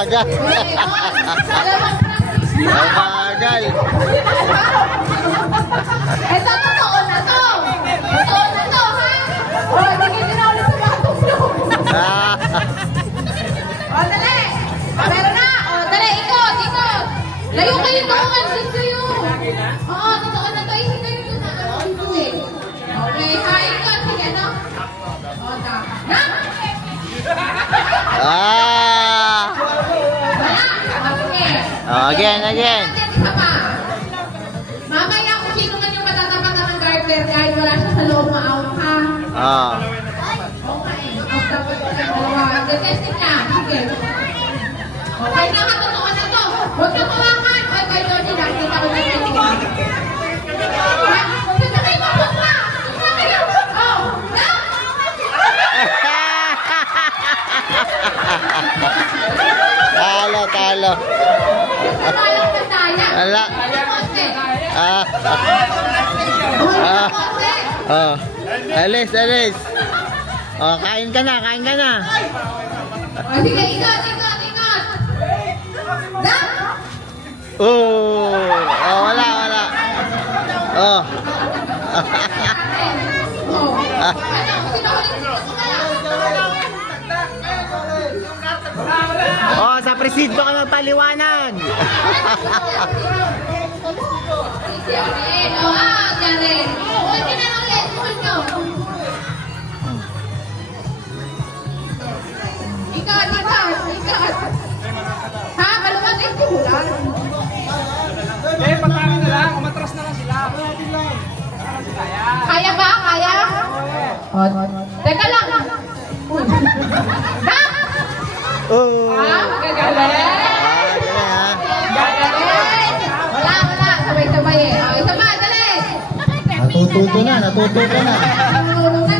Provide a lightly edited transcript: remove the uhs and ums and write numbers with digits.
bagal. Ay, bagal. Ito, totoo na to. Totoo na to, ha? O, hindi na ulit sa mga tulong. O, dali. Meron na. O, dali, ikot, ikot. Layo kayo doon. Andun kayo. Oo, totoo na to. Hindi kayo doon na. Okay, ha, ikot. Sige, no? O, na. Again. Isa pa. Mamaya kung sino man yung matatapatan ng garter kahit wala siya sa loob ma-out, ha? Okay. Out dapat ko ng dalawa. Testing na. Sige. Okay na, totoo na to. Huwag na kawakan. Oy, kay Lodi, nakikita ko na yung tingin. Huwag na kayo mapunta. Huwag na kayo. Oh, na. Talo. Sayang na sayang. Ala. Alis. Kain ka na. Sige, ikot. Na. Wala. Oh. Ano? Sino ulit? Sa presinto ka magpaliwanag. Jared. Jared. Huwag na lang ulit. Huwag nyo. Ikat. Ha? Maluwag na yung simulan. Patangin na lang. Umatras na lang sila. Kaya ba? Kaya? Teka lang. Ha? Gagaling. Wala. Sabay-sabay eh. Isa pa, dali. Natututo na. Natulungan